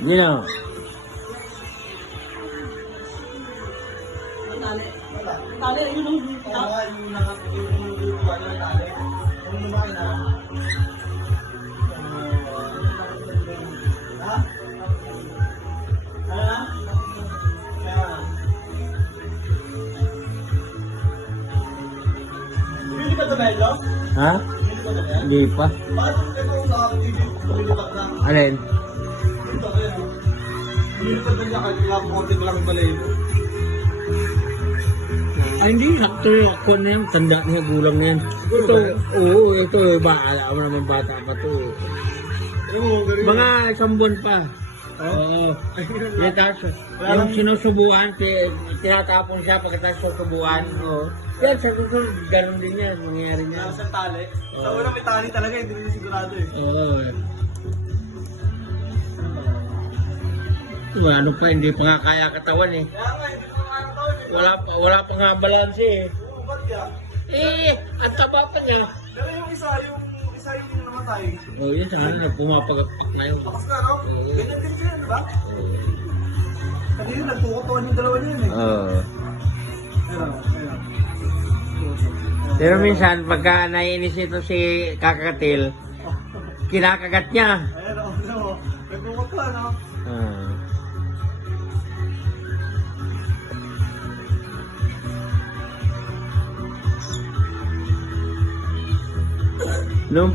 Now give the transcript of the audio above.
You know. Tali, yun ang Hindi ka tabelo? Ha? Hindi ka tabelo? Hindi pa. Paano ito sa bumilipat na? Alin? Ito kaya no? Bumilipat na niya kaya konting lang pala ito. Ay, hindi. Actor ako na yan. Tanda niya, gulang na yan. Ito, oo, ito. Alam mo naman bata pa to. Mga isang buwan pa. Oo. Yung sinusubuan, tinatapon siya pagkatapos susubuan. Oo. Yan, sa susunod, gano'n din yan. Mangyayari niya. Sa tali. Sa una may tali talaga, hindi rin sigurado eh. Oo. Diba, ano pa, hindi pa nga kaya katawan eh. Kaya nga, hindi ko nga tawag eh. Wala pa nga balance eh. Oo, ba't yan? Ang taba pa niya. Pero yung isa yung namatay. Oo, yun sana, pumapagakpak na yun. Tapos ka, no? Oo. Ganyan din siya, di ba? Kasi yun, nagtukutuan yung dalawa niya yun eh. Oo. Ayan. Pero minsan, pagka naiinis ito si Kakatil, kinakagat niya. Ayan, no? Nagtukutuan, no? Ah.